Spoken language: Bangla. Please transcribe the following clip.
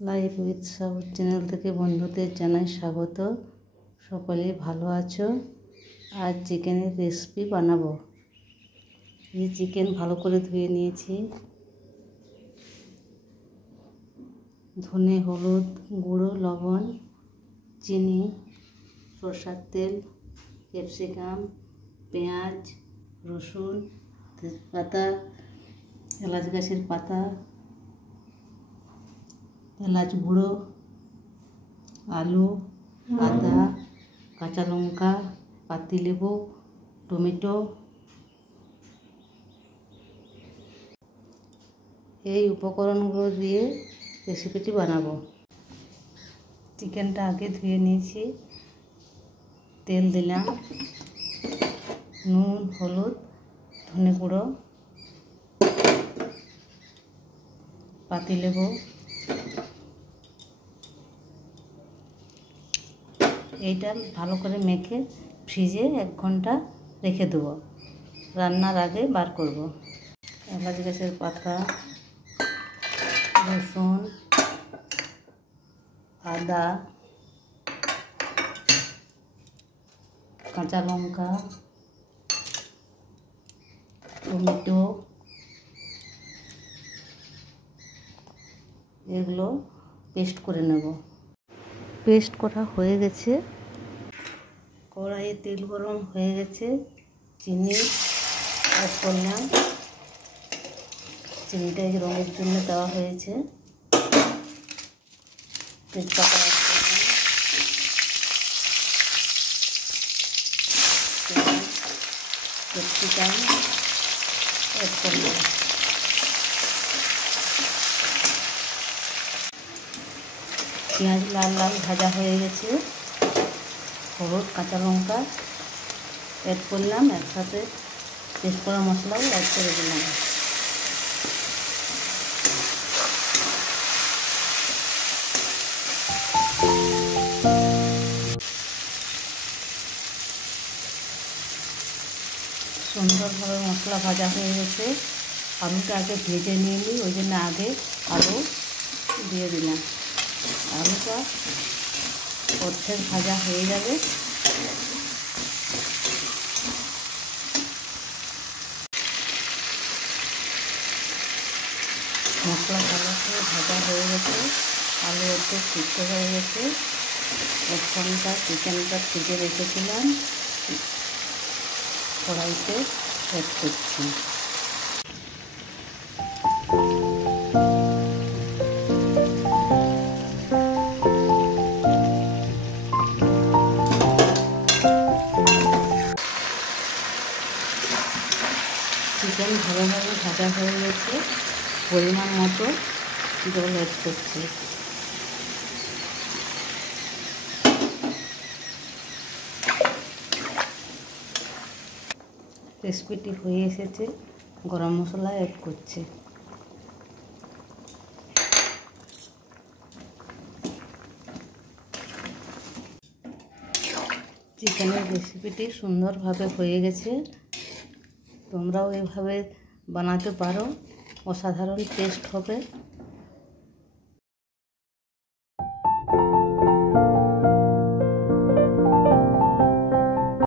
লাইফ উইথ সাউথ চ্যানেল থেকে বন্ধুদের জানাই স্বাগত। সকলেই ভালো আছো? আজ চিকেনের রেসিপি বানাবো। এই চিকেন ভালো করে ধুয়ে নিয়েছি। ধনে, হলুদ গুঁড়ো, লবণ, চিনি, সরষের তেল, ক্যাপসিকাম, পেঁয়াজ, রসুন, তেজপাতা, এলাচ গাছের পাতা, এলাচ গুঁড়ো, আলু, আদা, কাঁচা লঙ্কা, পাতিলেবু, টমেটো। এই উপকরণগুলো দিয়ে রেসিপিটি বানাবো। চিকেনটা আগে ধুয়ে নিয়েছি। তেল দিলাম, নুন, হলুদ, ধনে গুঁড়ো, পাতিলেবু, এইটা ভালো করে মেখে ফ্রিজে 1 ঘন্টা রেখে দেবো। রান্নার আগে বার করব। এলাচ গাছের পাতা, রসুন, আদা, কাঁচা লঙ্কা, টমেটো, এগুলো পেস্ট করে নেব। পেস্ট করা হয়ে গেছে। কড়াইয়ে তেল গরম হয়ে গেছে। চিনি অ্যাড করলাম। চিনিটা এই রঙের জন্য দেওয়া হয়েছে। তেজপাতা অ্যাড করলাম। ক্যাপসিকাম অ্যাড করলাম। পেঁয়াজ লাল লাল ভাজা হয়ে গেছে। হলুদ, কাঁচা লঙ্কা অ্যাড করলাম। একসাথে পেস্ট করা মশলাও অ্যাড করে দিলাম। সুন্দরভাবে মশলা ভাজা হয়ে গেছে। আলুটা আগে ভেজে নিয়ে নিই, ওই জন্য আগে আলু দিয়ে দিলাম। আলুটা অর্ধেক ভাজা হয়ে যাবে। মশলা ভালো করে ভাজা হয়ে গেছে। আলু অর্ধেক সিদ্ধ হয়ে গেছে। 1 ঘন্টা চিকেনটা ফ্রিজে রেখেছিলাম, কড়াইতে অ্যাড করছি। চিকেন ভালোভাবে ভাজা হয়ে গেছে। পরিমাণ মতো জল অ্যাড করছি। রেসিপিটি হয়ে এসেছে। গরম মশলা অ্যাড করছি। চিকেনের রেসিপিটি সুন্দরভাবে হয়ে গেছে। তোমরাও এভাবে বানাতে পারো, অসাধারণ টেস্ট হবে।